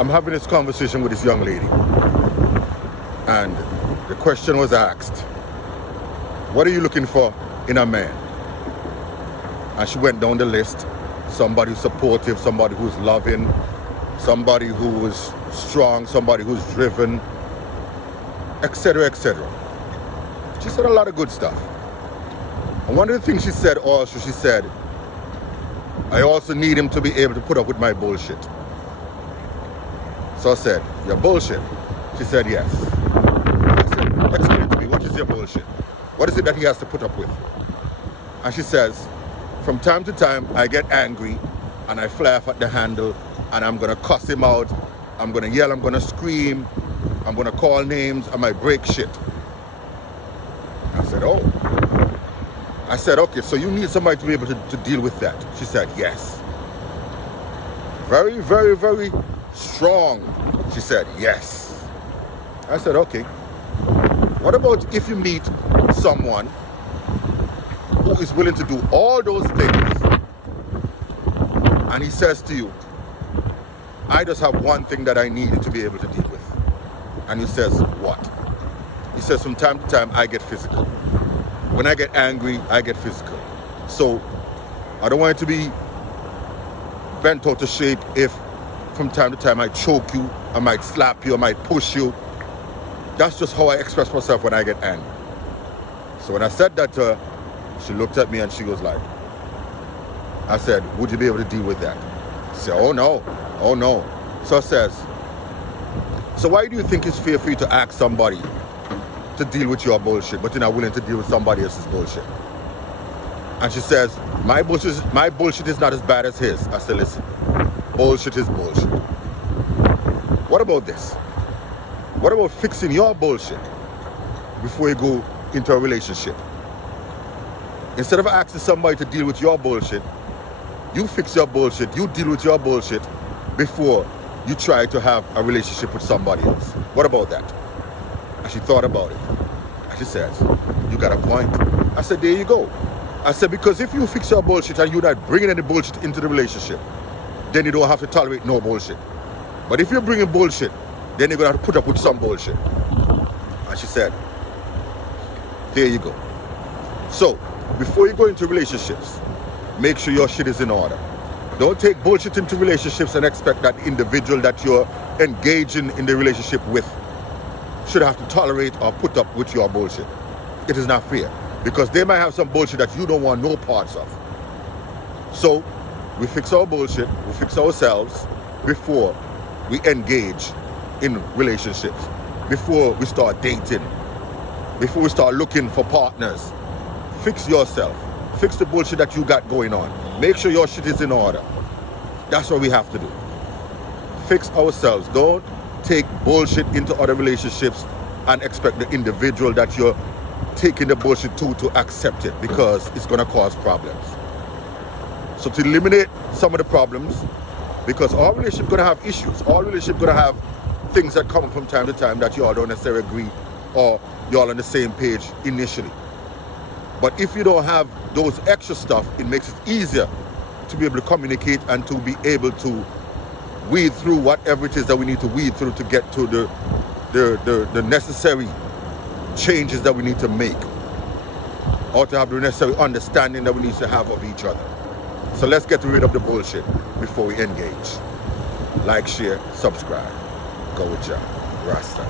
I'm having this conversation with this young lady, and the question was asked, what are you looking for in a man? And she went down the list. Somebody who's supportive, somebody who's loving, somebody who is strong, somebody who's driven, etc., etc. She said a lot of good stuff. And one of the things she said also, she said, I also need him to be able to put up with my bullshit. So I said, your bullshit? She said, yes. I said, explain to me, what is your bullshit? What is it that he has to put up with? And she says, from time to time, I get angry and I fly off at the handle and I'm going to cuss him out. I'm going to yell, I'm going to scream, I'm going to call names, I might break shit. I said, oh. I said, okay, so you need somebody to be able to deal with that. She said, yes. Very, very, very strong. She said, yes. I said, okay. What about if you meet someone who is willing to do all those things and he says to you, I just have one thing that I need you to be able to deal with. And he says, what? He says, from time to time, I get physical. When I get angry, I get physical. So I don't want it to be bent out of shape if from time to time I choke you, I might slap you, I might push you. That's just how I express myself when I get angry. So when I said that to her, she looked at me and she was like, I said, would you be able to deal with that? She said, oh no, oh no. So I says, so why do you think it's fair for you to ask somebody to deal with your bullshit, but you're not willing to deal with somebody else's bullshit? And she says, my bullshit is not as bad as his. I said, listen, bullshit is bullshit. What about this? What about fixing your bullshit before you go into a relationship? Instead of asking somebody to deal with your bullshit, you fix your bullshit, you deal with your bullshit before you try to have a relationship with somebody else. What about that? And she thought about it. And she says, you got a point. I said, there you go. I said, because if you fix your bullshit and you're not bringing any bullshit into the relationship, then you don't have to tolerate no bullshit. But if you're bringing bullshit, then you're going to have to put up with some bullshit. And she said, there you go. So, before you go into relationships, make sure your shit is in order. Don't take bullshit into relationships and expect that individual that you're engaging in the relationship with should have to tolerate or put up with your bullshit. It is not fair, because they might have some bullshit that you don't want no parts of. So, we fix our bullshit, we fix ourselves before we engage in relationships, before we start dating, before we start looking for partners. Fix yourself. Fix the bullshit that you got going on. Make sure your shit is in order. That's what we have to do. Fix ourselves. Don't take bullshit into other relationships and expect the individual that you're taking the bullshit to accept it, because it's going to cause problems. So to eliminate some of the problems, because all relationships going to have issues. All relationships going to have things that come from time to time that you all don't necessarily agree or you're all on the same page initially. But if you don't have those extra stuff, it makes it easier to be able to communicate and to be able to weed through whatever it is that we need to weed through to get to the necessary changes that we need to make, or to have the necessary understanding that we need to have of each other. So let's get rid of the bullshit before we engage. Like, share, subscribe. Go with Jah Rasta.